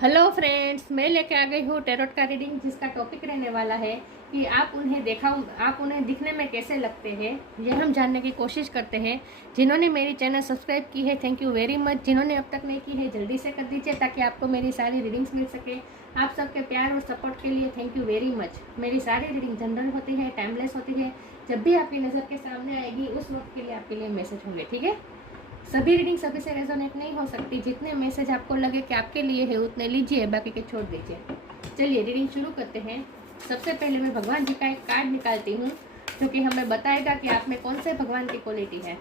Hello friends, मैं लेके आ गई हूँ टैरोट का रीडिंग, जिसका टॉपिक रहने वाला है कि आप उन्हें दिखने में कैसे लगते हैं। यह हम जानने की कोशिश करते हैं। जिन्होंने मेरी चैनल सब्सक्राइब की है, थैंक यू वेरी मच। जिन्होंने अब तक नहीं की है, जल्दी से कर दीजिए ताकि आपको मेरी सारी रीडिंग्स मिल सके। आप सबके प्यार और सपोर्ट के लिए थैंक यू वेरी मच। मेरी सारी रीडिंग जनरल होती है, टाइमलेस होती है। जब भी आपकी नज़र के सामने आएगी उस वक्त के लिए आपके लिए मैसेज होंगे, ठीक है। सभी रीडिंग सभी से रेजोनेट नहीं हो सकती। जितने मैसेज आपको लगे कि आपके लिए है उतने लीजिए, बाकी के छोड़ दीजिए। चलिए रीडिंग शुरू करते हैं। सबसे पहले मैं भगवान जी का एक कार्ड निकालती हूँ जो कि हमें बताएगा कि आप में कौन से भगवान की क्वालिटी है।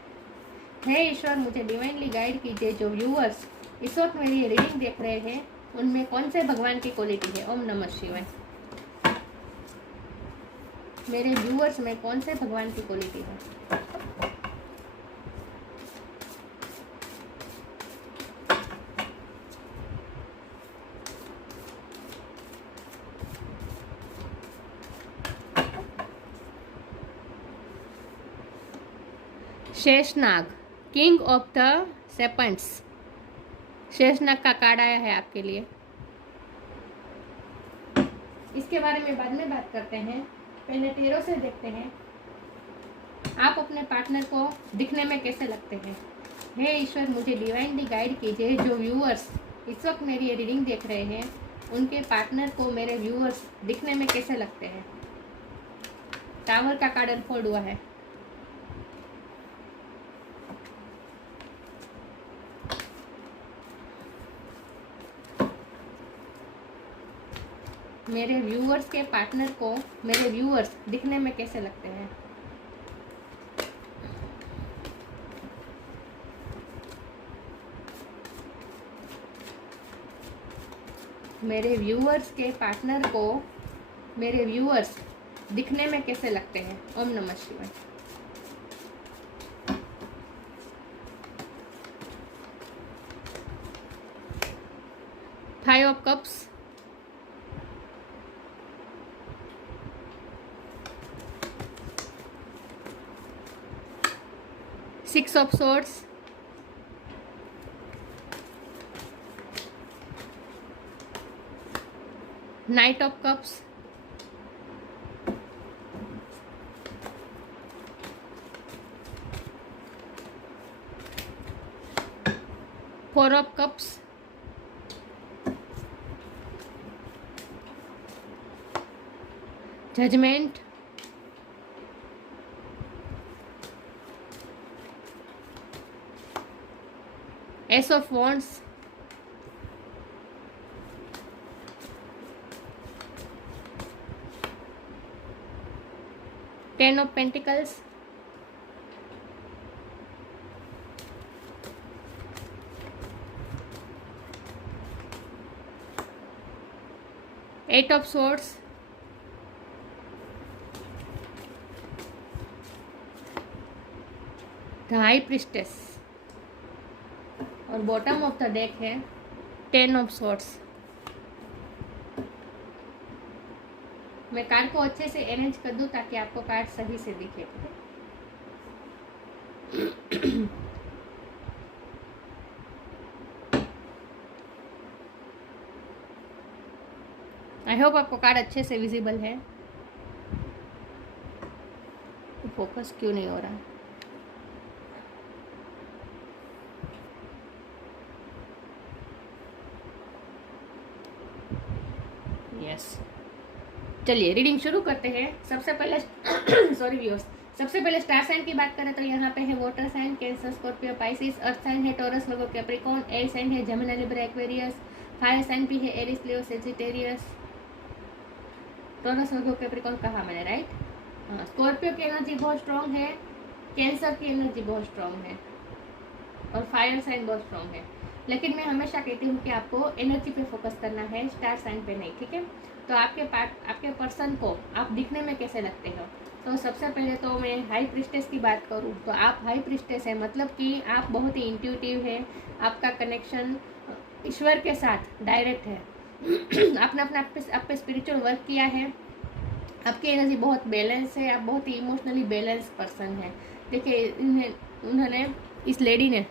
हे ईश्वर, मुझे डिवाइनली गाइड कीजिए। जो व्यूअर्स इस वक्त मेरी रीडिंग देख रहे हैं उनमें कौन से भगवान की क्वालिटी है। ओम नमः शिवाय। मेरे व्यूअर्स में कौन से भगवान की क्वालिटी है। Sheshnag, king of the serpents. Sheshnag का कार्ड आया है आपके लिए। इसके बारे में बाद में बात करते हैं, पहले टेरो से देखते हैं आप अपने पार्टनर को दिखने में कैसे लगते हैं। हे ईश्वर, मुझे डिवाइनली गाइड कीजिए। जो व्यूअर्स इस वक्त मेरी ये रीडिंग देख रहे हैं उनके पार्टनर को मेरे व्यूअर्स दिखने में कैसे लगते हैं। टावर का कार्ड अनफोल्ड हुआ है। मेरे व्यूअर्स के पार्टनर को मेरे व्यूअर्स दिखने में कैसे लगते हैं। मेरे व्यूअर्स के पार्टनर को मेरे व्यूअर्स दिखने में कैसे लगते हैं। ओम नमः शिवाय। Five of cups, six of swords, knight of cups, four of cups, judgement, ace of wands, ten of pentacles, eight of swords, the high priestess और बॉटम ऑफ द डेक है टेन ऑफ सोर्ड्स। मैं card को अच्छे से arrange कर दूं ताकि आपको कार्ड सही से दिखे। आई होप आपको कार्ड अच्छे से विजिबल है। तो फोकस क्यों नहीं हो रहा। यस, चलिए रीडिंग शुरू करते हैं। सबसे पहले सॉरी व्यूअर्स, सबसे पहले स्टार साइन की बात करें तो यहाँ पे है water sign, Cancer, Scorpio, Pisces. Earth sign है Taurus, Virgo, Capricorn. Air sign है Gemini, Libra, Aquarius. Fire sign भी है Aries, Leo, Sagittarius. Taurus, Virgo, Capricorn कहा मैंने, राइट। हाँ, स्कॉर्पियो की एनर्जी बहुत स्ट्रॉन्ग है, कैंसर की एनर्जी बहुत स्ट्रॉन्ग है और फायर साइन बहुत स्ट्रॉन्ग है। लेकिन मैं हमेशा कहती हूँ कि आपको एनर्जी पे फोकस करना है, स्टार साइन पे नहीं, ठीक है। तो आपके पर्सन को आप दिखने में कैसे लगते हो। तो सबसे पहले तो मैं हाई प्रिस्टेस की बात करूँ तो आप हाई प्रिस्टेस है, मतलब कि आप बहुत ही इंट्यूटिव है। आपका कनेक्शन ईश्वर के साथ डायरेक्ट है। आपने आप पे स्पिरिचुअल वर्क किया है। आपकी एनर्जी बहुत बैलेंस है। आप बहुत ही इमोशनली बैलेंस पर्सन है। देखिए, उन्होंने इस लेडी ने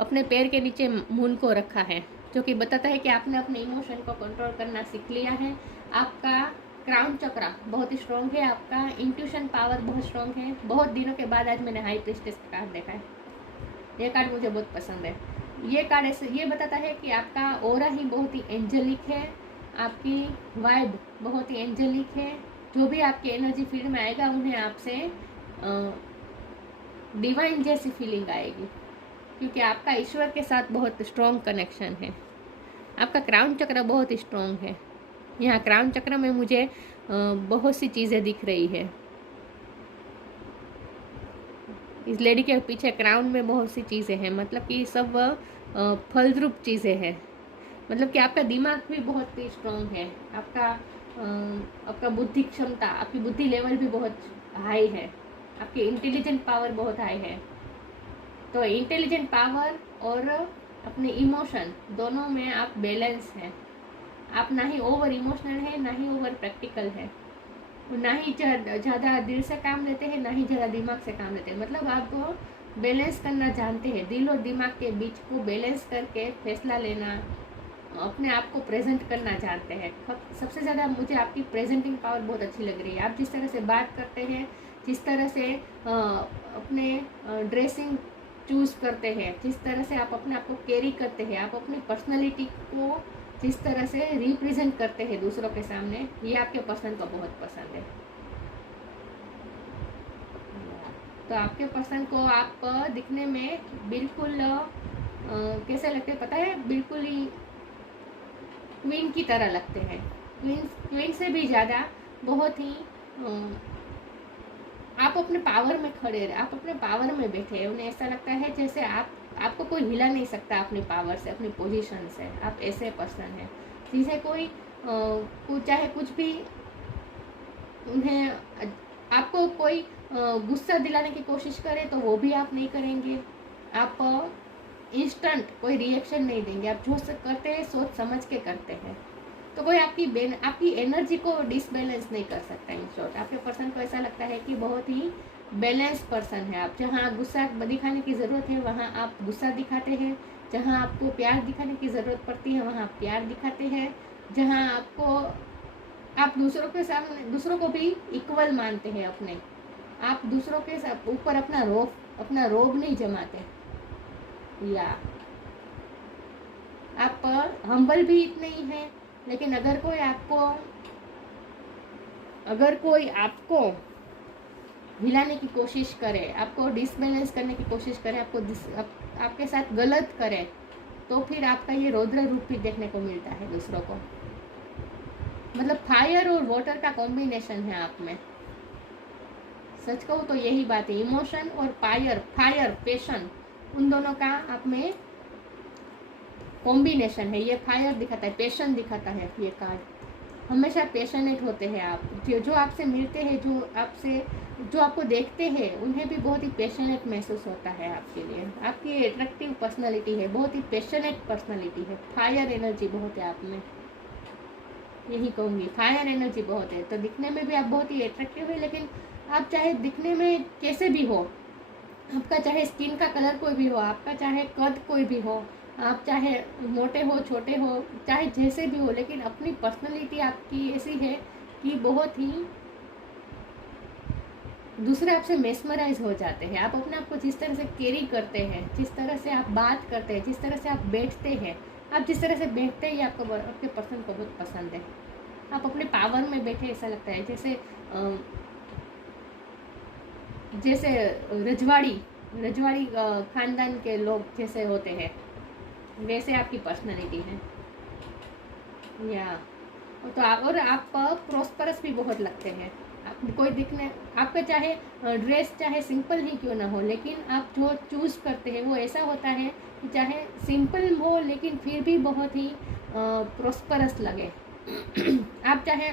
अपने पैर के नीचे मून को रखा है, जो कि बताता है कि आपने अपने इमोशन को कंट्रोल करना सीख लिया है। आपका क्राउन चक्रा बहुत ही स्ट्रॉन्ग है, आपका इंट्यूशन पावर बहुत स्ट्रॉन्ग है। बहुत दिनों के बाद आज मैंने हाई प्रीस्टेस का कार्ड देखा है। ये कार्ड मुझे बहुत पसंद है। ये कार्ड ऐसे ये बताता है कि आपका ऑरा ही बहुत ही एंजेलिक है, आपकी वाइब बहुत ही एंजेलिक है। जो भी आपके एनर्जी फील्ड में आएगा उन्हें आपसे डिवाइन जैसी फीलिंग आएगी, क्योंकि आपका ईश्वर के साथ बहुत स्ट्रॉन्ग कनेक्शन है। आपका क्राउन चक्र बहुत स्ट्रॉन्ग है। यहाँ क्राउन चक्र में मुझे बहुत सी चीज़ें दिख रही है। इस लेडी के पीछे क्राउन में बहुत सी चीज़ें हैं, मतलब कि सब फलद्रुप चीज़ें हैं। मतलब कि आपका दिमाग भी बहुत ही स्ट्रॉन्ग है, आपका बुद्धि क्षमता, आपकी बुद्धि लेवल भी बहुत हाई है, आपकी इंटेलिजेंट पावर बहुत हाई है। तो इंटेलिजेंट पावर और अपने इमोशन दोनों में आप बैलेंस हैं। आप ना ही ओवर इमोशनल है, ना ही ओवर प्रैक्टिकल है, ना ही ज़्यादा दिल से काम लेते हैं, ना ही ज़्यादा दिमाग से काम लेते हैं। मतलब आप बैलेंस करना जानते हैं, दिल और दिमाग के बीच को बैलेंस करके फैसला लेना, अपने आप को प्रेजेंट करना जानते हैं। सबसे ज़्यादा मुझे आपकी प्रेजेंटिंग पावर बहुत अच्छी लग रही है। आप जिस तरह से बात करते हैं, जिस तरह से अपने ड्रेसिंग चूज़ करते हैं, जिस तरह से आप अपने आप को कैरी करते हैं, आप अपनी पर्सनैलिटी को जिस तरह से रिप्रेजेंट करते हैं दूसरों के सामने, ये आपके पर्सन को बहुत पसंद है। तो आपके पर्सन को आप दिखने में बिल्कुल कैसे लगते हैं पता है? बिल्कुल ही क्वीन की तरह लगते हैं। क्वीन से भी ज़्यादा बहुत ही आप अपने पावर में खड़े रहे, आप अपने पावर में बैठे हैं। उन्हें ऐसा लगता है जैसे आपको कोई हिला नहीं सकता अपनी पावर से, अपनी पोजीशन से। आप ऐसे पर्सन हैं जिसे कोई चाहे कुछ भी उन्हें आपको कोई गुस्सा दिलाने की कोशिश करे तो वो भी आप नहीं करेंगे। आप इंस्टेंट कोई रिएक्शन नहीं देंगे। आप जो करते हैं सोच समझ के करते हैं। तो कोई आपकी एनर्जी को डिसबैलेंस नहीं कर सकता। इन शॉर्ट आपके पर्सन को ऐसा लगता है कि बहुत ही बैलेंस पर्सन है आप। जहाँ गुस्सा दिखाने की ज़रूरत है वहाँ आप गुस्सा दिखाते हैं, जहाँ आपको प्यार दिखाने की ज़रूरत पड़ती है वहाँ आप प्यार दिखाते हैं, जहाँ आप दूसरों के सामने दूसरों को भी इक्वल मानते हैं अपने। आप दूसरों के ऊपर अपना रोब नहीं जमाते, या आप हम्बल भी इतने ही हैं। लेकिन अगर कोई आपको हिलाने की कोशिश करे, आपको डिसबैलेंस करने की कोशिश करे, आपके साथ गलत करे, तो फिर आपका ये रौद्र रूप भी देखने को मिलता है दूसरों को। मतलब फायर और वाटर का कॉम्बिनेशन है आप में। सच कहूँ तो यही बात है, इमोशन और फायर पैशन, उन दोनों का आप में कॉम्बिनेशन है। ये फायर दिखाता है, पैशन दिखाता है। ये कार्ड हमेशा पैशनेट होते हैं आप। जो आपसे मिलते हैं, जो आपको देखते हैं, उन्हें भी बहुत ही पैशनेट महसूस होता है आपके लिए। आपकी अट्रैक्टिव पर्सनालिटी है, बहुत ही पैशनेट पर्सनालिटी है। फायर एनर्जी बहुत है आप में, यही कहूँगी, फायर एनर्जी बहुत है। तो दिखने में भी आप बहुत ही अट्रैक्टिव है। लेकिन आप चाहे दिखने में कैसे भी हो, आपका चाहे स्किन का कलर कोई भी हो, आपका चाहे कद कोई भी हो, आप चाहे मोटे हो छोटे हो, चाहे जैसे भी हो, लेकिन अपनी पर्सनालिटी आपकी ऐसी है कि बहुत ही दूसरे आपसे मेस्मराइज हो जाते हैं। आप अपने आप को जिस तरह से कैरी करते हैं, जिस तरह से आप बात करते हैं, जिस तरह से आप बैठते हैं, आप जिस तरह से बैठते हैं, ये आपके पर्सन को बहुत पसंद है। आप अपने पावर में बैठे, ऐसा लगता है जैसे रजवाड़ी खानदान के लोग जैसे होते हैं, वैसे आपकी पर्सनालिटी है। या तो आप प्रॉस्परस भी बहुत लगते हैं। आपका चाहे ड्रेस चाहे सिंपल ही क्यों ना हो, लेकिन आप जो चूज़ करते हैं वो ऐसा होता है कि चाहे सिंपल हो लेकिन फिर भी बहुत ही प्रॉस्परस लगे। आप चाहे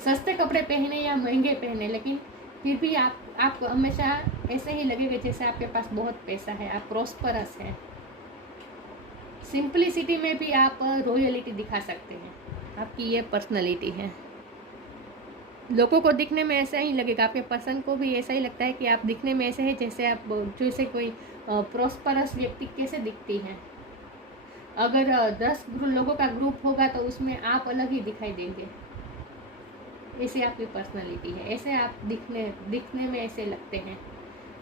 सस्ते कपड़े पहने या महंगे पहने, लेकिन फिर भी आप हमेशा ऐसे ही लगेगा जैसे आपके पास बहुत पैसा है, आप प्रॉस्परस हैं। सिंपलिसिटी में भी आप रॉयलिटी दिखा सकते हैं। आपकी ये पर्सनालिटी है। लोगों को दिखने में ऐसा ही लगेगा, आपके पर्सन को भी ऐसा ही लगता है कि आप दिखने में ऐसे हैं जैसे कोई प्रॉस्परस व्यक्ति कैसे दिखती हैं। अगर 10 लोगों का ग्रुप होगा तो उसमें आप अलग ही दिखाई देंगे। ऐसे आपकी पर्सनालिटी है, ऐसे आप दिखने में ऐसे लगते हैं।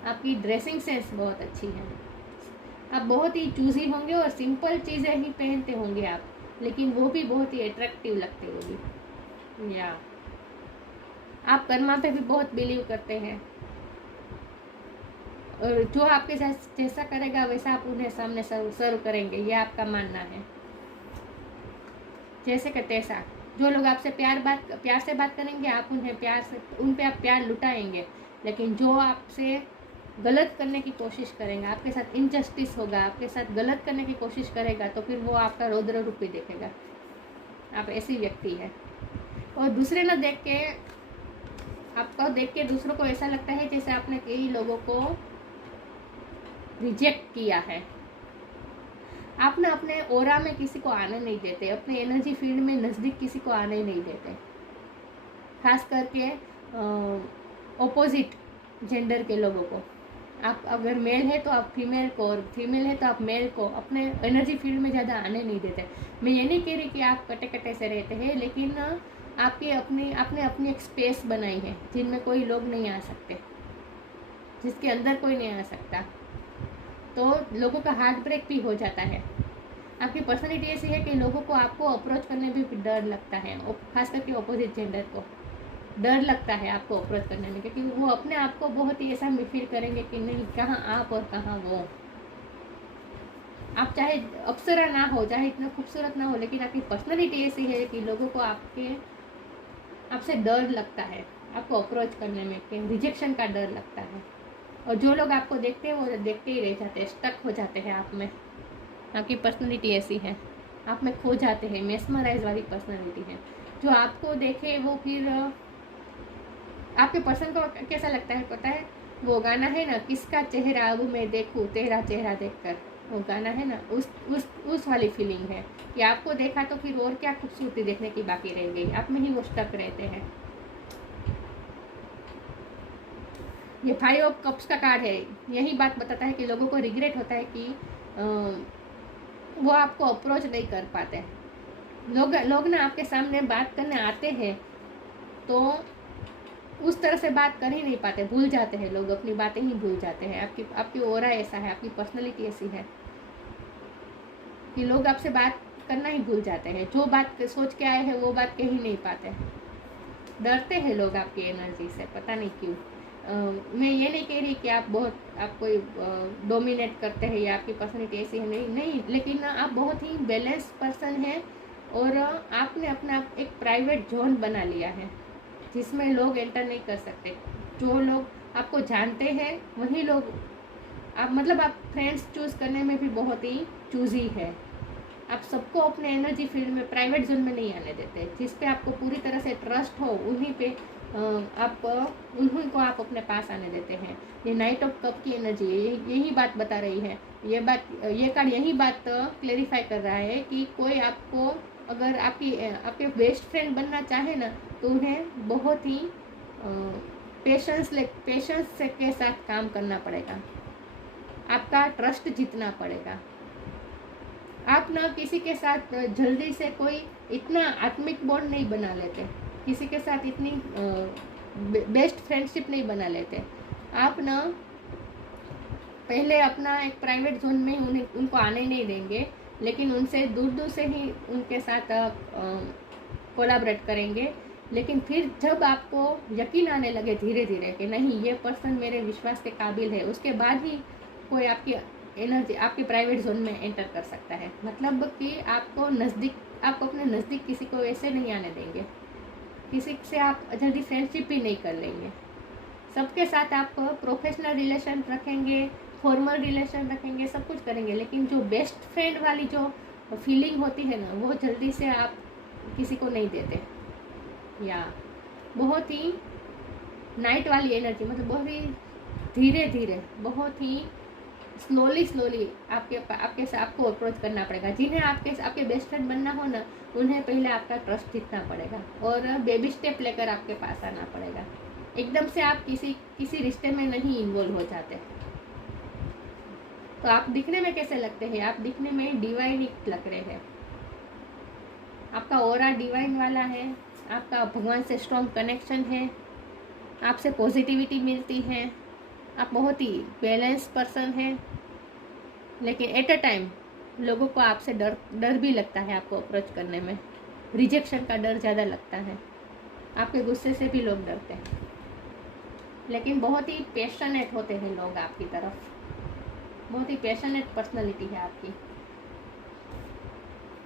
आपकी ड्रेसिंग सेंस बहुत अच्छी है। आप बहुत ही चूजी होंगे और सिंपल चीज़ें ही पहनते होंगे आप, लेकिन वो भी बहुत ही अट्रैक्टिव लगते होगी। या आप कर्मा पे भी बहुत बिलीव करते हैं, और जो आपके साथ जैसा करेगा वैसा आप उन्हें सामने सर्व करेंगे, ये आपका मानना है। जैसे कि तैसा, जो लोग आपसे प्यार से बात करेंगे, आप उन्हें उन पे आप प्यार लुटाएंगे। लेकिन जो आपसे गलत करने की कोशिश करेंगे, आपके साथ इनजस्टिस होगा, आपके साथ गलत करने की कोशिश करेगा, तो फिर वो आपका रौद्र रूप ही देखेगा। आप ऐसी व्यक्ति है। और दूसरे न देख के, आपको देख के दूसरों को ऐसा लगता है जैसे आपने कई लोगों को रिजेक्ट किया है। आप ना अपने ओरा में किसी को आने नहीं देते, अपने एनर्जी फील्ड में नज़दीक किसी को आने नहीं देते, खास करके ऑपोजिट जेंडर के लोगों को। आप अगर मेल है तो आप फीमेल को, और फीमेल है तो आप मेल को अपने एनर्जी फील्ड में ज़्यादा आने नहीं देते। मैं ये नहीं कह रही कि आप कटे कटे से रहते हैं, लेकिन आपने अपनी एक स्पेस बनाई है जिनमें कोई लोग नहीं आ सकते, जिसके अंदर कोई नहीं आ सकता, तो लोगों का हार्ट ब्रेक भी हो जाता है। आपकी पर्सनैलिटी ऐसी है कि लोगों को आपको अप्रोच करने में भी डर लगता है, खास करके ऑपोजिट जेंडर को डर लगता है आपको अप्रोच करने में, क्योंकि वो अपने आप को बहुत ही ऐसा फील करेंगे कि नहीं, कहाँ आप और कहाँ वो। आप चाहे अप्सरा ना हो, चाहे इतना खूबसूरत ना हो, लेकिन आपकी पर्सनैलिटी ऐसी है कि लोगों को आपसे डर लगता है, आपको अप्रोच करने में, कि रिजेक्शन का डर लगता है। और जो लोग आपको देखते हैं वो देखते ही रह जाते हैं, स्टक हो जाते हैं आप में। आपकी पर्सनैलिटी ऐसी है, आप में खो जाते हैं, मेस्मराइज वाली पर्सनैलिटी है। जो आपको देखे वो फिर आपके पर्सन को कैसा लगता है पता है? वो गाना है ना, किसका चेहरा अब मैं देखूं तेरा चेहरा देखकर, वो गाना है ना, उस वाली फीलिंग है कि आपको देखा तो फिर और क्या खूबसूरती देखने की बाकी रह गई, आप में ही वो स्टक रहते हैं। ये 5 ऑफ कप्स का कार्ड है, यही बात बताता है कि लोगों को रिग्रेट होता है कि वो आपको अप्रोच नहीं कर पाते। लोग ना आपके सामने बात करने आते हैं तो उस तरह से बात कर ही नहीं पाते, भूल जाते हैं लोग, अपनी बातें ही भूल जाते हैं। आपकी ओरा ऐसा है, आपकी पर्सनैलिटी ऐसी है कि लोग आपसे बात करना ही भूल जाते हैं। जो बात सोच के आए हैं वो बात कह ही नहीं पाते, डरते हैं लोग आपकी एनर्जी से, पता नहीं क्यों। मैं ये नहीं कह रही कि आप कोई डोमिनेट करते हैं या आपकी पर्सनैलिटी ऐसी है, नहीं, लेकिन आप बहुत ही बैलेंस पर्सन हैं, और आपने अपना एक प्राइवेट जोन बना लिया है जिसमें लोग एंटर नहीं कर सकते। जो लोग आपको जानते हैं वही लोग आप फ्रेंड्स चूज़ करने में भी बहुत ही चूजी है। आप सबको अपने एनर्जी फील्ड में, प्राइवेट जोन में नहीं आने देते। जिस पे आपको पूरी तरह से ट्रस्ट हो उन्हीं को आप अपने पास आने देते हैं। ये नाइट ऑफ कप की एनर्जी यही बात बता रही है। ये कार्ड यही बात क्लेरिफाई कर रहा है कि कोई आपको अगर आपके बेस्ट फ्रेंड बनना चाहे ना, तो उन्हें बहुत ही पेशेंस के साथ काम करना पड़ेगा, आपका ट्रस्ट जीतना पड़ेगा। आप ना किसी के साथ जल्दी से कोई इतना आत्मिक बॉन्ड नहीं बना लेते, किसी के साथ इतनी बेस्ट फ्रेंडशिप नहीं बना लेते। आप ना पहले अपना एक प्राइवेट जोन में उनको आने नहीं देंगे, लेकिन उनसे दूर से ही उनके साथ कोलैबोरेट करेंगे। लेकिन फिर जब आपको यकीन आने लगे धीरे धीरे कि नहीं, ये पर्सन मेरे विश्वास के काबिल है, उसके बाद ही कोई आपकी एनर्जी आपके प्राइवेट जोन में एंटर कर सकता है। मतलब कि आपको अपने नज़दीक किसी को ऐसे नहीं आने देंगे, किसी से आप जल्दी फ्रेंडशिप भी नहीं कर लेंगे। सबके साथ आप प्रोफेशनल रिलेशन रखेंगे, फॉर्मल रिलेशन रखेंगे, सब कुछ करेंगे, लेकिन जो बेस्ट फ्रेंड वाली जो फीलिंग होती है ना, वो जल्दी से आप किसी को नहीं देते। या बहुत ही नाइट वाली एनर्जी, मतलब बहुत ही धीरे धीरे, बहुत ही स्लोली आपको अप्रोच करना पड़ेगा। जिन्हें आपके बेस्ट फ्रेंड बनना हो ना, उन्हें पहले आपका ट्रस्ट जीतना पड़ेगा और बेबी स्टेप लेकर आपके पास आना पड़ेगा। एकदम से आप किसी रिश्ते में नहीं इन्वॉल्व हो जाते। तो आप दिखने में कैसे लगते हैं? आप दिखने में डिवाइनिक लग रहे हैं। आपका ऑरा डिवाइन वाला है, आपका भगवान से स्ट्रॉन्ग कनेक्शन है, आपसे पॉजिटिविटी मिलती है, आप बहुत ही बैलेंस पर्सन हैं। लेकिन एट अ टाइम लोगों को आपसे डर भी लगता है, आपको अप्रोच करने में रिजेक्शन का डर ज़्यादा लगता है, आपके गुस्से से भी लोग डरते हैं। लेकिन बहुत ही पैशनेट होते हैं लोग आपकी तरफ, बहुत ही पैशनेट पर्सनालिटी है आपकी।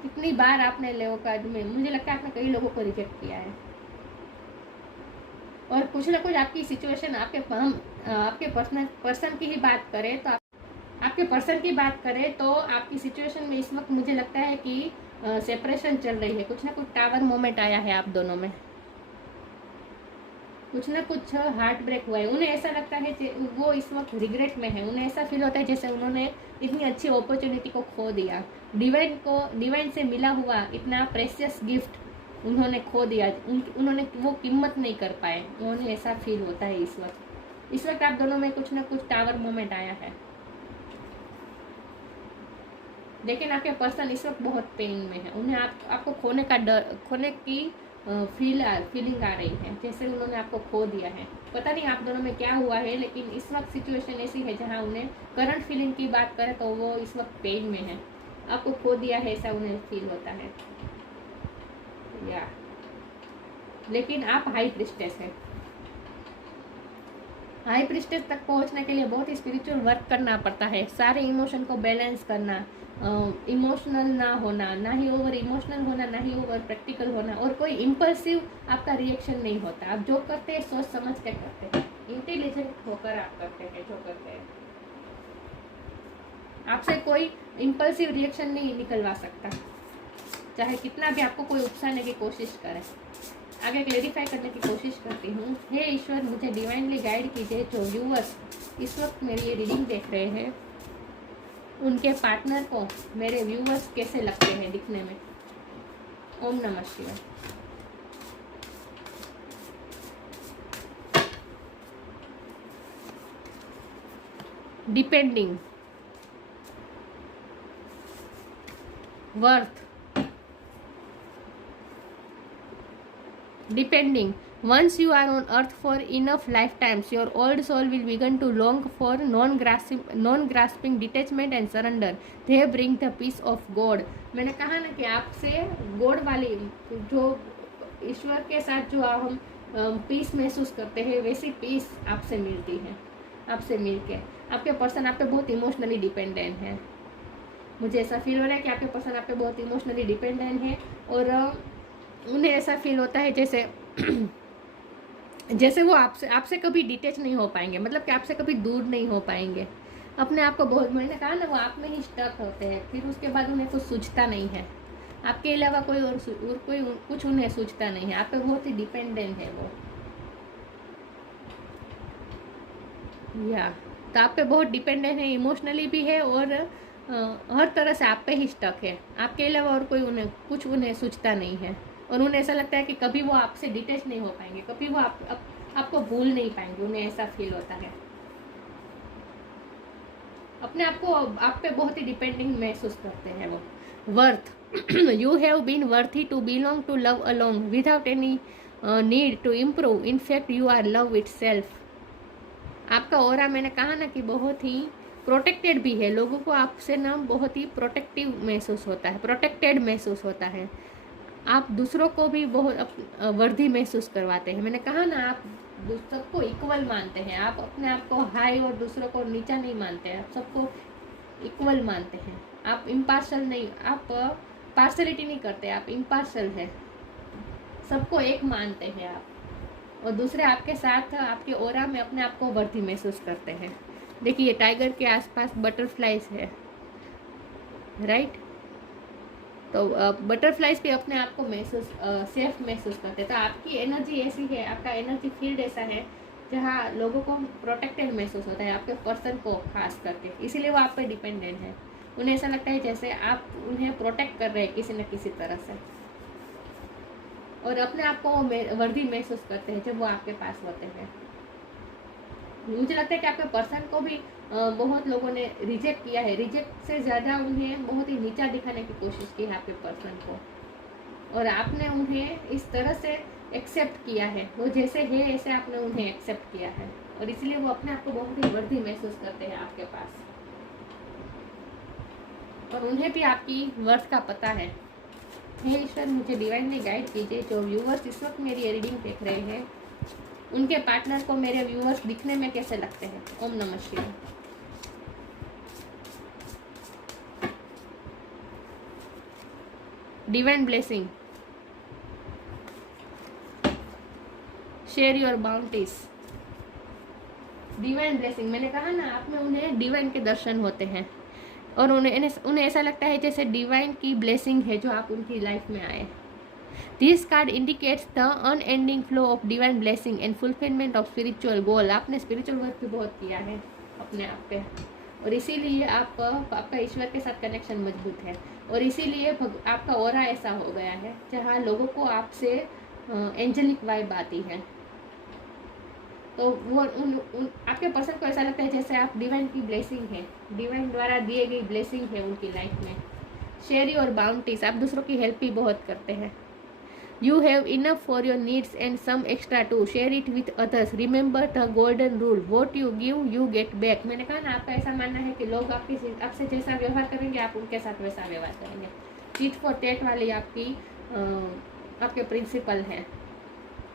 कितनी बार आपने लोगों का मुझे लगता है आपने कई लोगों को रिजेक्ट किया है, और कुछ ना कुछ आपकी सिचुएशन आपके पर्सन की ही बात करें तो आपके पर्सन की बात करें तो आपकी सिचुएशन में इस वक्त मुझे लगता है कि सेपरेशन चल रही है। कुछ ना कुछ टावर मोमेंट आया है आप दोनों में, कुछ ना कुछ हार्ट ब्रेक हुआ है। उन्हें ऐसा लगता है कि वो इस वक्त रिग्रेट में है, उन्हें ऐसा फील होता है जैसे उन्होंने इतनी अच्छी अपॉर्चुनिटी को खो दिया, डिवाइन से मिला हुआ इतना प्रेशियस गिफ्ट उन्होंने खो दिया, उन्होंने वो कीमत नहीं कर पाए, उन्हें ऐसा फील होता है इस वक्त आप दोनों में कुछ ना कुछ टावर मोमेंट आया है। लेकिन आपके पर्सन इस वक्त बहुत पेन में है, उन्हें आपको खोने की फीलिंग आ रही है, जैसे उन्होंने आपको खो दिया है। पता नहीं आप दोनों में क्या हुआ है, लेकिन इस वक्त सिचुएशन ऐसी है जहां उन्हें करंट फीलिंग की बात करें तो वो इस वक्त पेन में है, आपको खो दिया है ऐसा उन्हें फील होता है। या लेकिन आप हाई प्रिस्टेस है, हाई प्रिस्टेस तक पहुंचने के लिए बहुत ही स्पिरिचुअल वर्क करना पड़ता है, सारे इमोशन को बैलेंस करना, इमोशनल ना होना, ना ही ओवर इमोशनल होना, ना ही ओवर प्रैक्टिकल होना, और कोई इम्पल्सिव आपका रिएक्शन नहीं होता। आप जो करते हैं सोच समझ के करते हैं, इंटेलिजेंट होकर आप करते हैं जो करते हैं। आपसे कोई इम्पल्सिव रिएक्शन नहीं निकलवा सकता, चाहे कितना भी आपको कोई उकसाने की कोशिश करे। आगे क्लेरिफाई करने की कोशिश करती हूँ। हे ईश्वर, मुझे डिवाइनली गाइड कीजिए। जो व्यूअर्स इस वक्त मेरी ये रीडिंग देख रहे हैं, उनके पार्टनर को मेरे व्यूअर्स कैसे लगते हैं दिखने में। ओम नमः शिवाय। Depending, worth, depending. Once you are on earth for enough lifetimes, your old soul will begin to long for non-grasping detachment and surrender. They bring the peace of God. मैंने कहा ना कि आपसे गॉड वाली, जो ईश्वर के साथ जो हम पीस महसूस करते हैं, वैसी पीस आपसे मिलती है। आपसे मिलके आपके पर्सन आप पे बहुत इमोशनली डिपेंडेंट है। मुझे ऐसा फील हो रहा है कि आपके पर्सन आप पे बहुत इमोशनली डिपेंडेंट है, और उन्हें ऐसा फील होता है जैसे वो आपसे कभी डिटेच नहीं हो पाएंगे, मतलब कि आपसे कभी दूर नहीं हो पाएंगे। अपने आप को बहुत, मैंने कहा ना, वो आप में ही स्टक होते हैं, फिर उसके बाद उन्हें कुछ सूझता नहीं है, आपके अलावा कोई और कोई कुछ उन्हें सूझता नहीं है। आप पे बहुत ही डिपेंडेंट है वो, या तो आप पे बहुत डिपेंडेंट है, इमोशनली भी है, और हर तरह से आप पे ही स्टक है। आपके अलावा और कोई उन्हें सूझता नहीं है, और उन्हें ऐसा लगता है कि कभी वो आपसे डिटेच नहीं हो पाएंगे, कभी वो आपको भूल नहीं पाएंगे। उन्हें ऐसा फील होता है, अपने आप को आप पे बहुत ही डिपेंडिंग महसूस करते हैं वो। Worth, you have been worthy to belong to love along without any need to improve. In fact you are love itself. आपका ऑरा, मैंने कहा ना कि बहुत ही प्रोटेक्टेड भी है, लोगों को आपसे ना बहुत ही प्रोटेक्टिव महसूस होता है, प्रोटेक्टेड महसूस होता है। आप दूसरों को भी बहुत वर्दी महसूस करवाते हैं। मैंने कहा ना, आप सबको इक्वल मानते हैं, आप अपने आप को हाई और दूसरों को नीचा नहीं मानते हैं, आप सबको इक्वल मानते हैं। आप इम्पार्शल नहीं, आप पार्शलिटी नहीं करते, आप इम्पार्शल है, सबको एक मानते हैं आप, और दूसरे आपके साथ आपके ऑरा में अपने आप को वर्दी महसूस करते हैं। देखिए टाइगर के आसपास बटरफ्लाइज है, राइट, तो बटरफ्लाइज भी अपने आप को सेफ महसूस करते हैं। तो आपकी एनर्जी ऐसी है, आपका एनर्जी फील्ड ऐसा है जहाँ लोगों को प्रोटेक्टेड महसूस होता है, आपके पर्सन को खास करके, इसीलिए वो आप पे डिपेंडेंट है। उन्हें ऐसा लगता है जैसे आप उन्हें प्रोटेक्ट कर रहे हैं किसी न किसी तरह से, और अपने आप को वर्दी महसूस करते हैं जब वो आपके पास होते हैं। मुझे लगता है कि आपके पर्सन को भी बहुत लोगों ने रिजेक्ट किया है। रिजेक्ट से ज़्यादा उन्हें बहुत ही नीचा दिखाने की कोशिश की है आपके पर्सन को, और आपने उन्हें इस तरह से एक्सेप्ट किया है, वो जैसे है ऐसे आपने उन्हें एक्सेप्ट किया है, और इसलिए वो अपने आप को बहुत ही वर्दी महसूस करते हैं आपके पास, और उन्हें भी आपकी वर्थ का पता है। हे ईश्वर, मुझे डिवाइनली गाइड कीजिए, जो व्यूअर्स इस वक्त मेरी रीडिंग देख रहे हैं उनके पार्टनर को मेरे व्यूअर्स दिखने में कैसे लगते हैं। ओम नमः शिवाय। Divine blessing, share your bounties. Divine blessing, मैंने कहा ना, आप में उन्हें डिवाइन के दर्शन होते हैं, और उन्हें ऐसा लगता है जैसे डिवाइन की ब्लेसिंग है जो आप उनकी लाइफ में आए। This card indicates the unending flow of divine blessing and fulfilment of spiritual goal. आपने स्पिरिचुअल वर्क भी बहुत किया है अपने आप पे, और इसीलिए आपका ईश्वर के साथ कनेक्शन मजबूत है, और इसीलिए आपका ऑरा ऐसा हो गया है जहाँ लोगों को आपसे एंजेलिक वाइब आती है। तो वो आपके पर्सन को ऐसा लगता है जैसे आप डिवाइन की ब्लेसिंग है, डिवाइन द्वारा दिए गई ब्लेसिंग है उनकी लाइफ में। शेयर योर बाउंटीज, आप दूसरों की हेल्प भी बहुत करते हैं। You have enough for your needs and some extra to share it with others. Remember the golden rule, what you give you get back. मैंने कहा ना, आपका ऐसा मानना है कि लोग आपसे जैसा व्यवहार करेंगे आप उनके साथ वैसा व्यवहार करेंगे। टीट फॉर टेट वाली आपके प्रिंसिपल हैं।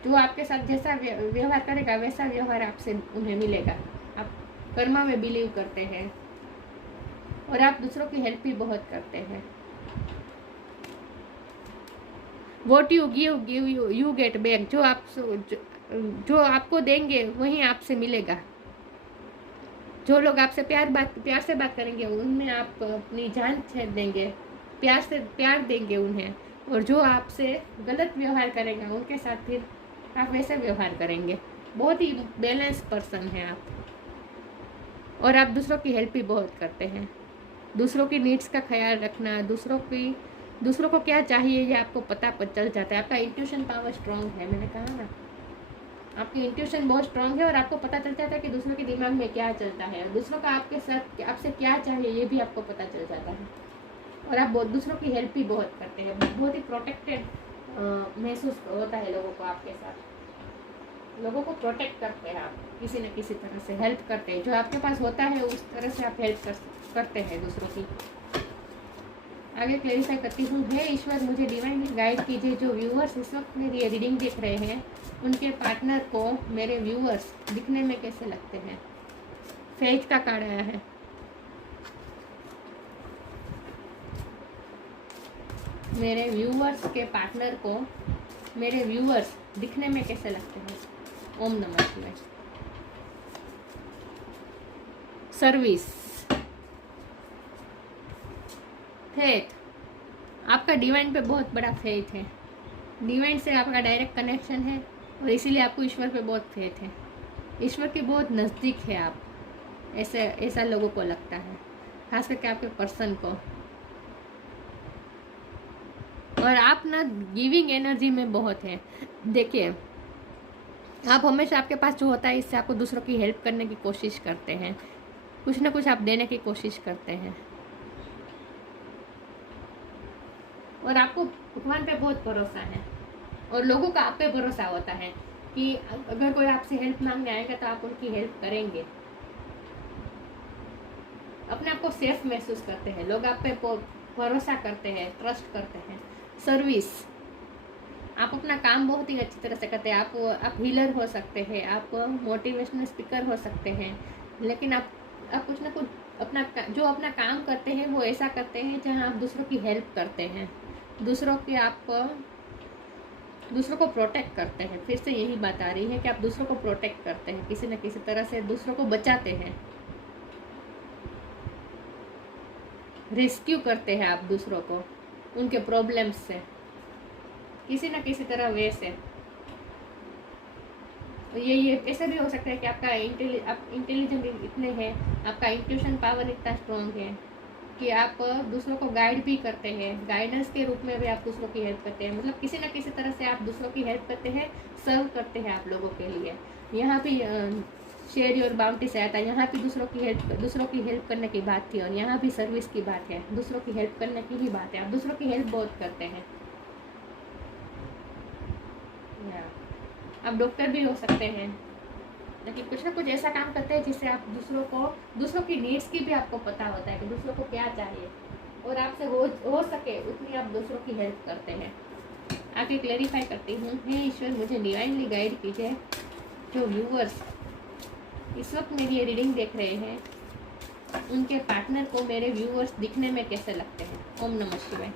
जो आपके साथ जैसा व्यवहार करेगा वैसा व्यवहार आपसे उन्हें मिलेगा। आप कर्मा में बिलीव करते हैं, और आप दूसरों की हेल्प भी बहुत करते हैं। What you give you get back, जो आपको देंगे वही आपसे मिलेगा। जो लोग आपसे प्यार से बात करेंगे उनमें आप अपनी जान छेड़ देंगे, प्यार देंगे उन्हें, और जो आपसे गलत व्यवहार करेगा उनके साथ फिर आप वैसे व्यवहार करेंगे। बहुत ही बैलेंस पर्सन है आप, और आप दूसरों की हेल्प भी बहुत करते हैं। दूसरों की नीड्स का ख्याल रखना, दूसरों को क्या चाहिए ये आपको पता चल जाता है। आपका इंट्यूशन पावर स्ट्रांग है, मैंने कहा ना, आपकी इंट्यूशन बहुत स्ट्रांग है, और आपको पता चल जाता है कि दूसरों के दिमाग में क्या चलता है, दूसरों का आपसे क्या चाहिए ये भी आपको पता चल जाता है, और आप दूसरों की हेल्प भी बहुत करते हैं। बहुत ही प्रोटेक्टेड महसूस होता है लोगों को आपके साथ। लोगों को प्रोटेक्ट करते हैं आप, किसी न किसी तरह से हेल्प करते हैं। जो आपके पास होता है उस तरह से आप हेल्प करते हैं दूसरों की। आगे क्लेरिफाई करती हूँ। हे ईश्वर, मुझे डिवाइनली गाइड कीजिए, जो व्यूअर्स इस वक्त मेरी रीडिंग देख रहे हैं उनके पार्टनर को मेरे व्यूअर्स दिखने में कैसे लगते हैं। फेथ का कार्ड आया है। मेरे व्यूअर्स के पार्टनर को मेरे व्यूअर्स दिखने में कैसे लगते हैं। ओम नमः शिवाय। सर्विस, फेथ, आपका डिवाइन पे बहुत बड़ा फेथ है। डिवाइन से आपका डायरेक्ट कनेक्शन है, और इसीलिए आपको ईश्वर पे बहुत फेथ है। ईश्वर के बहुत नज़दीक है आप, ऐसा लोगों को लगता है, खास करके आपके पर्सन को। और आप ना गिविंग एनर्जी में बहुत है। देखिए, आप हमेशा आपके पास जो होता है इससे आपको दूसरों की हेल्प करने की कोशिश करते हैं, कुछ ना कुछ आप देने की कोशिश करते हैं, और आपको भगवान पे बहुत भरोसा है, और लोगों का आप पे भरोसा होता है कि अगर कोई आपसे हेल्प मांगने आएगा तो आप उनकी हेल्प करेंगे। अपने आप को सेफ महसूस करते हैं, लोग आप पे भरोसा करते हैं, ट्रस्ट करते हैं। सर्विस, आप अपना काम बहुत ही अच्छी तरह से करते हैं। आप हीलर हो सकते हैं, आप मोटिवेशनल स्पीकर हो सकते हैं, लेकिन आप कुछ ना कुछ अपना काम करते हैं वो ऐसा करते हैं जहां आप दूसरों की हेल्प करते हैं, दूसरों को प्रोटेक्ट करते हैं। फिर से यही बात आ रही है कि आप दूसरों को प्रोटेक्ट करते हैं, किसी न किसी तरह से दूसरों को बचाते हैं, रेस्क्यू करते हैं आप दूसरों को उनके प्रॉब्लम्स से, किसी न किसी तरह वे से। ये ऐसा भी हो सकता है कि आप इंटेलिजेंट इतने हैं, आपका इंट्यूशन पावर इतना स्ट्रॉन्ग है कि आप दूसरों को गाइड भी करते हैं, गाइडेंस के रूप में भी आप दूसरों की हेल्प करते हैं। मतलब किसी न किसी तरह से आप दूसरों की हेल्प करते हैं, सर्व करते हैं आप लोगों के लिए। यहाँ भी शेयर योर बाउंटी से आया था। यहाँ भी दूसरों की हेल्प करने की बात थी और यहाँ भी सर्विस की बात है, दूसरों की हेल्प करने की ही बात है। आप दूसरों की हेल्प बहुत करते हैं। आप डॉक्टर भी हो सकते हैं, लेकिन कुछ ना कुछ ऐसा काम करते हैं जिससे आप दूसरों की नीड्स की भी आपको पता होता है कि दूसरों को क्या चाहिए, और आपसे हो सके उतनी आप दूसरों की हेल्प करते हैं। आगे क्लेरिफाई करती हूँ। हे ईश्वर, मुझे डिवाइनली गाइड कीजिए। जो व्यूअर्स इस वक्त मेरी ये रीडिंग देख रहे हैं, उनके पार्टनर को मेरे व्यूअर्स दिखने में कैसे लगते हैं। ओम नमः शिवाय।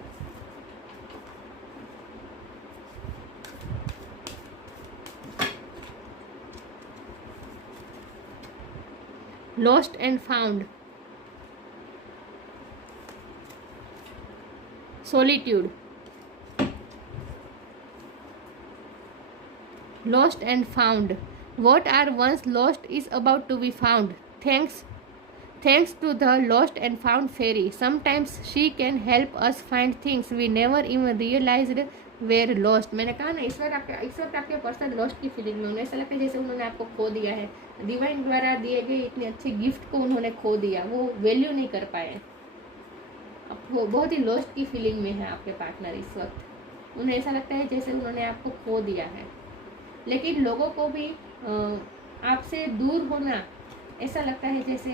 Lost and found, solitude, lost and found. What are once lost is about to be found. Thanks to the lost and found fairy. Sometimes she can help us find things we never even realized were lost. मैंने कहा ना, इस वक्त आपके person lost की feeling में, उन्हें ऐसा लगता है जैसे उन्होंने आपको खो दिया है। डिवाइन द्वारा दिए गए इतने अच्छे गिफ्ट को उन्होंने खो दिया, वो वैल्यू नहीं कर पाए। वो बहुत ही लॉस्ट की फीलिंग में है आपके पार्टनर इस वक्त। उन्हें ऐसा लगता है जैसे उन्होंने आपको खो दिया है। लेकिन लोगों को भी आपसे दूर होना ऐसा लगता है जैसे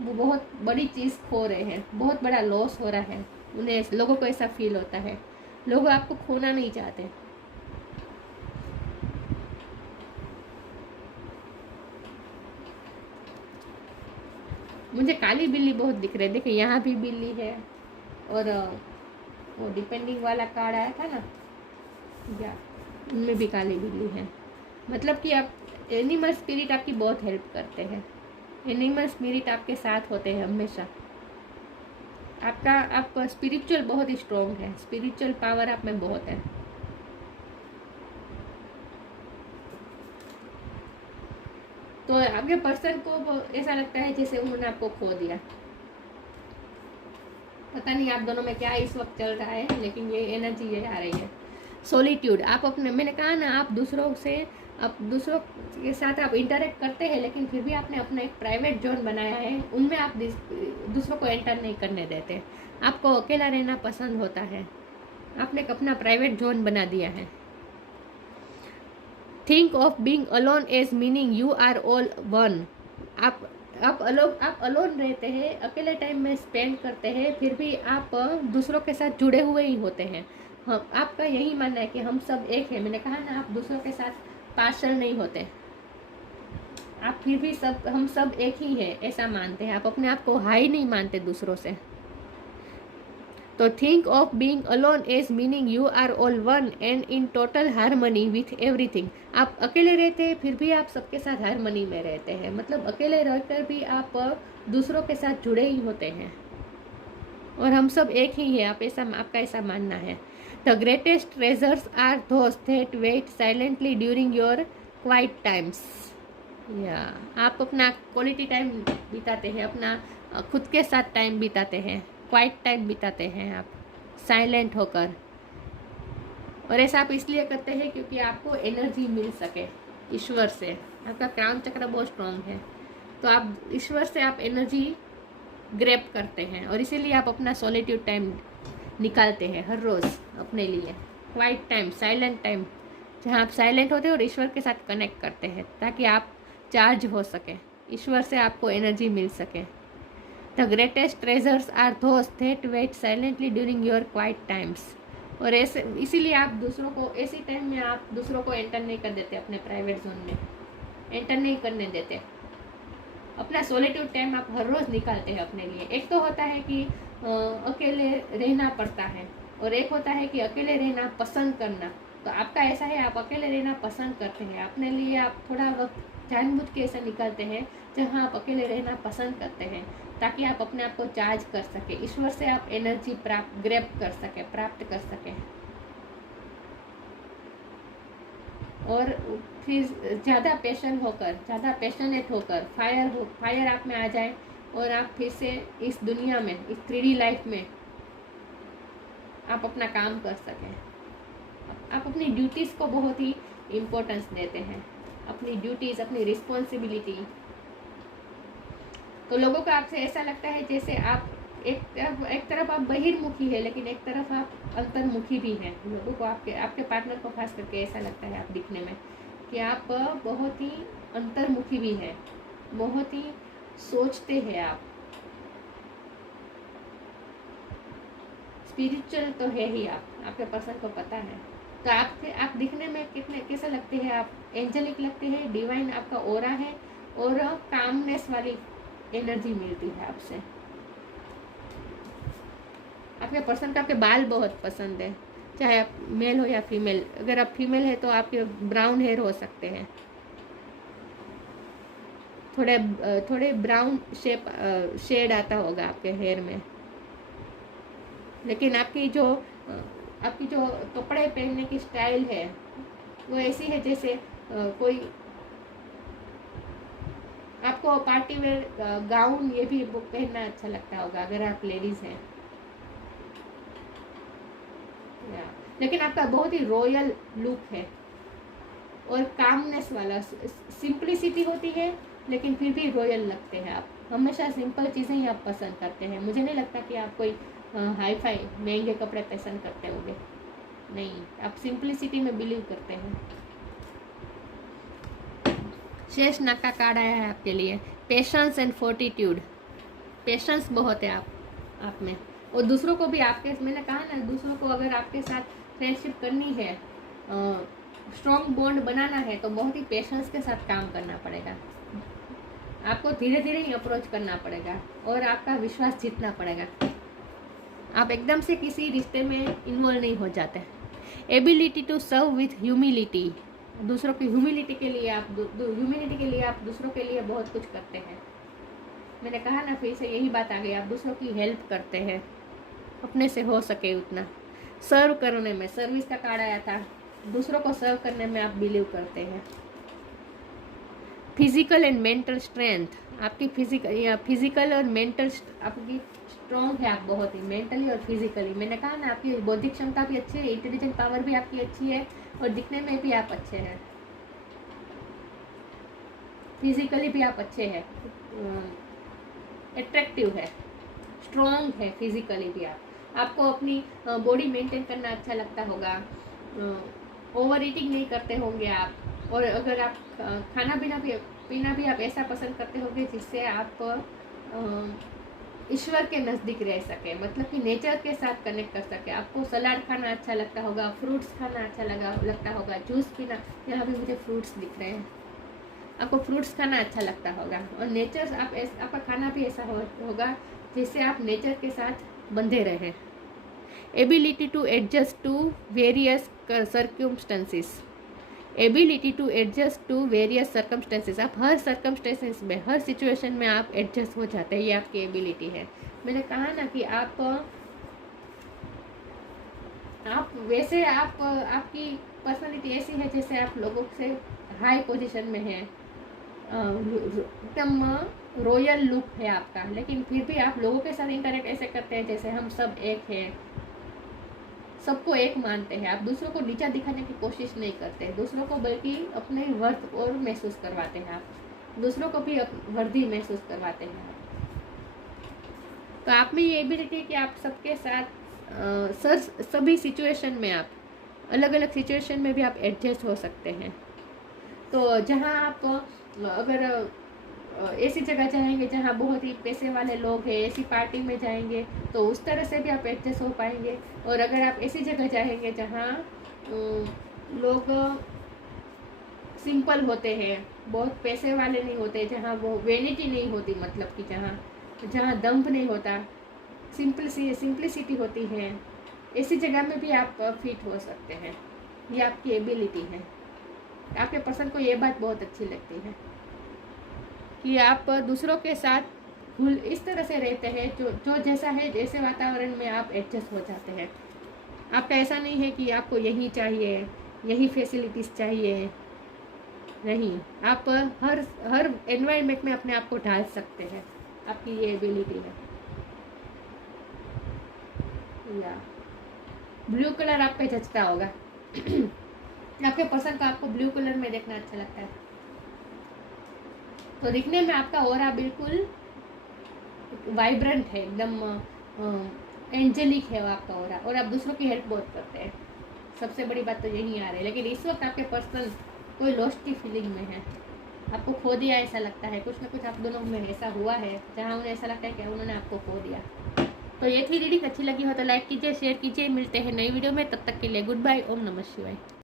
वो बहुत बड़ी चीज़ खो रहे हैं, बहुत बड़ा लॉस हो रहा है। उन्हें लोगों को ऐसा फील होता है। लोग आपको खोना नहीं चाहते। मुझे काली बिल्ली बहुत दिख रही है। देखिए यहाँ भी बिल्ली है, और वो डिपेंडिंग वाला कार्ड आया था ना, या उनमें भी काली बिल्ली है। मतलब कि आप एनिमल स्पिरिट आपकी बहुत हेल्प करते हैं। एनिमल स्पिरिट आपके साथ होते हैं हमेशा। आप स्पिरिचुअल बहुत ही स्ट्रॉन्ग है, स्पिरिचुअल पावर आप में बहुत है। तो आपके पर्सन को ऐसा लगता है जैसे उन्होंने आपको खो दिया। पता नहीं आप दोनों में क्या इस वक्त चल रहा है, लेकिन ये एनर्जी ये आ रही है। सॉलिट्यूड, आप अपने, मैंने कहा ना, आप दूसरों के साथ आप इंटरेक्ट करते हैं, लेकिन फिर भी आपने अपना एक प्राइवेट जोन बनाया है। उनमें आप दूसरों को एंटर नहीं करने देते। आपको अकेला रहना पसंद होता है। आपने एक अपना प्राइवेट जोन बना दिया है। Think of being alone as meaning you are all one. आप अलोन रहते हैं, अकेले टाइम में स्पेंड करते हैं, फिर भी आप दूसरों के साथ जुड़े हुए ही होते हैं। हम, आपका यही मानना है कि हम सब एक है। मैंने कहा ना, आप दूसरों के साथ पार्शल नहीं होते। आप फिर भी हम सब एक ही है ऐसा मानते हैं। आप अपने आप को हाई नहीं मानते दूसरों से। तो think of being alone as meaning you are all one and in total harmony with everything. आप अकेले रहते हैं, फिर भी आप सबके साथ हारमनी में रहते हैं। मतलब अकेले रहकर भी आप दूसरों के साथ जुड़े ही होते हैं, और हम सब एक ही है। आपका ऐसा मानना है। The greatest treasures are those that wait silently during your quiet times. या आप अपना क्वालिटी टाइम बिताते हैं, अपना खुद के साथ टाइम बिताते हैं, क्वाइट टाइम बिताते हैं आप साइलेंट होकर। और ऐसा आप इसलिए करते हैं क्योंकि आपको एनर्जी मिल सके ईश्वर से। आपका क्राउन चक्र बहुत स्ट्रॉन्ग है, तो आप ईश्वर से आप एनर्जी ग्रैब करते हैं, और इसीलिए आप अपना सॉलिट्यूड टाइम निकालते हैं हर रोज़ अपने लिए। क्वाइट टाइम, साइलेंट टाइम, जहाँ आप साइलेंट होते हैं और ईश्वर के साथ कनेक्ट करते हैं, ताकि आप चार्ज हो सके, ईश्वर से आपको एनर्जी मिल सके। The greatest treasures are those that wait silently during your quiet times. और ऐसे इसीलिए आप दूसरों को ऐसी टाइम में आप दूसरों को एंटर नहीं कर देते, अपने प्राइवेट जोन में एंटर नहीं करने देते। अपना सॉलिट्यूड टाइम आप हर रोज़ निकालते हैं अपने लिए। एक तो होता है कि अकेले रहना पड़ता है, और एक होता है कि अकेले रहना पसंद करना। तो आपका ऐसा है, आप अकेले रहना पसंद करते हैं। अपने लिए आप थोड़ा वक्त जानबूझ के ऐसा निकालते हैं जहाँ आप अकेले रहना पसंद करते हैं, ताकि आप अपने आप को चार्ज कर सके, ईश्वर से आप एनर्जी प्राप्त कर सके। और फिर ज़्यादा पैशनेट होकर फायर आप में आ जाए, और आप फिर से इस दुनिया में, इस 3D लाइफ में आप अपना काम कर सकें। आप अपनी ड्यूटीज़ को बहुत ही इम्पोर्टेंस देते हैं। अपनी ड्यूटीज़, अपनी रिस्पॉन्सिबिलिटी। तो लोगों को आपसे ऐसा लगता है जैसे आप एक तरफ आप बहिर्मुखी है, लेकिन एक तरफ आप अंतर्मुखी भी हैं। लोगों को आपके पार्टनर को खास करके ऐसा लगता है आप दिखने में कि आप बहुत ही अंतर्मुखी भी हैं, बहुत ही सोचते हैं आप, स्पिरिचुअल तो है ही आप, आपके पर्सन को पता है। तो आप दिखने में कैसे लगते हैं? आप एंजेलिक लगते हैं, डिवाइन आपका ऑरा है, और कामनेस वाली एनर्जी मिलती है आपसे। आपके पर्सन का आपके बाल बहुत पसंद है, चाहे आप मेल हो या फीमेल। अगर आप फीमेल है तो आपके ब्राउन हेयर हो सकते हैं, थोड़े ब्राउन शेड आता होगा आपके हेयर में। लेकिन आपकी जो कपड़े पहनने की स्टाइल है वो ऐसी है जैसे कोई आपको पार्टी वेयर गाउन ये भी पहनना अच्छा लगता होगा अगर आप लेडीज हैं। लेकिन आपका बहुत ही रॉयल लुक है और कामनेस वाला, सिंपलिसिटी होती है लेकिन फिर भी रॉयल लगते हैं आप। हमेशा सिंपल चीज़ें ही आप पसंद करते हैं। मुझे नहीं लगता कि आप कोई हाई फाई महंगे कपड़े पसंद करते होंगे, नहीं, आप सिंपलिसिटी में बिलीव करते हैं। शेष नाग का कार्ड आया है आपके लिए, पेशेंस एंड फोर्टिट्यूड। पेशेंस बहुत है आप में, और दूसरों को भी आपके, मैंने कहा ना, दूसरों को अगर आपके साथ फ्रेंडशिप करनी है, स्ट्रॉन्ग बॉन्ड बनाना है, तो बहुत ही पेशेंस के साथ काम करना पड़ेगा। आपको धीरे धीरे ही अप्रोच करना पड़ेगा और आपका विश्वास जीतना पड़ेगा। आप एकदम से किसी रिश्ते में इन्वॉल्व नहीं हो जाते। Ability to serve with humility, दूसरों की ह्यूमिलिटी के लिए आप दूसरों के लिए बहुत कुछ करते हैं। मैंने कहा ना, फिर से यही बात आ गई, आप दूसरों की हेल्प करते हैं अपने से हो सके उतना। सर्व करने में, सर्विस का कार्ड आया था, दूसरों को सर्व करने में आप बिलीव करते हैं। फिजिकल एंड मेंटल स्ट्रेंथ, आपकी फिजिकल और मेंटल आपकी स्ट्रॉन्ग है, आप बहुत ही मेंटली और फिजिकली। मैंने कहा ना, आपकी बौद्धिक क्षमता भी अच्छी है, इंटेलिजेंट पावर भी आपकी अच्छी है, और दिखने में भी आप अच्छे हैं, फिजिकली भी आप अच्छे हैं, अट्रैक्टिव है, स्ट्रॉन्ग है फिजिकली भी। आपको अपनी बॉडी मेंटेन करना अच्छा लगता होगा, ओवर ईटिंग नहीं करते होंगे आप, और अगर आप खाना पीना भी आप ऐसा पसंद करते होंगे जिससे आप ईश्वर के नज़दीक रह सके, मतलब कि नेचर के साथ कनेक्ट कर सके। आपको सलाद खाना अच्छा लगता होगा, फ्रूट्स खाना अच्छा लगता होगा, जूस पीना, यहाँ भी मुझे फ्रूट्स दिख रहे हैं, आपको फ्रूट्स खाना अच्छा लगता होगा, और नेचर आपका खाना भी ऐसा होगा जिससे आप नेचर के साथ बंधे रहे। Ability to adjust to various circumstances, ability to adjust to various circumstances, आप हर सर्कमस्टेंसेस में, हर सिचुएशन में आप एडजस्ट हो जाते हैं, ये आपकी एबिलिटी है। मैंने कहा ना कि आपकी पर्सनालिटी ऐसी है जैसे आप लोगों से हाई पोजीशन में है, एकदम रॉयल लुक है आपका, लेकिन फिर भी आप लोगों के साथ इंटरेक्ट ऐसे करते हैं जैसे हम सब एक हैं, सबको एक मानते हैं। आप दूसरों को नीचा दिखाने की कोशिश नहीं करते, दूसरों को बल्कि अपने वर्थ और महसूस करवाते हैं, आप दूसरों को भी वर्दी महसूस करवाते हैं। तो आप में ये एबिलिटी है कि आप सबके साथ सभी सिचुएशन में, आप अलग अलग सिचुएशन में भी आप एडजस्ट हो सकते हैं। तो जहाँ आप अगर ऐसी जगह जाएंगे जहाँ बहुत ही पैसे वाले लोग हैं, ऐसी पार्टी में जाएंगे तो उस तरह से भी आप एडजस्ट हो पाएंगे। और अगर आप ऐसी जगह जाएंगे जहाँ लोग सिंपल होते हैं, बहुत पैसे वाले नहीं होते, जहाँ वो वेनिटी नहीं होती, मतलब कि जहाँ दम्भ नहीं होता, सिंपलिसिटी होती है, ऐसी जगह में भी आप फिट हो सकते हैं। ये आपकी एबिलिटी है। आपके पर्सन को ये बात बहुत अच्छी लगती है कि आप दूसरों के साथ इस तरह से रहते हैं, जो जैसा है, जैसे वातावरण में आप एडजस्ट हो जाते हैं। आपका ऐसा नहीं है कि आपको यही चाहिए, यही फैसिलिटीज़ चाहिए, नहीं, आप हर एनवायरनमेंट में अपने आप को ढाल सकते हैं, आपकी ये एबिलिटी है। या ब्लू कलर आप पे जचता होगा आपके पर्सन का आपको ब्लू कलर में देखना अच्छा लगता है। तो दिखने में आपका ऑरा बिल्कुल वाइब्रेंट है, एकदम एंजेलिक है वो आपका ऑरा, और आप दूसरों की हेल्प बहुत करते हैं। सबसे बड़ी बात तो यही आ रही है। लेकिन इस वक्त आपके पर्सन कोई लॉस्ट की फीलिंग में है, आपको खो दिया ऐसा लगता है। कुछ ना कुछ आप दोनों में ऐसा हुआ है जहाँ उन्हें ऐसा लगता है कि उन्होंने आपको खो दिया। तो ये थी रीडिंग, अच्छी लगी हो तो लाइक कीजिए, शेयर कीजिए। मिलते हैं नई वीडियो में, तब तक के लिए गुड बाय। ओम नमः शिवाय।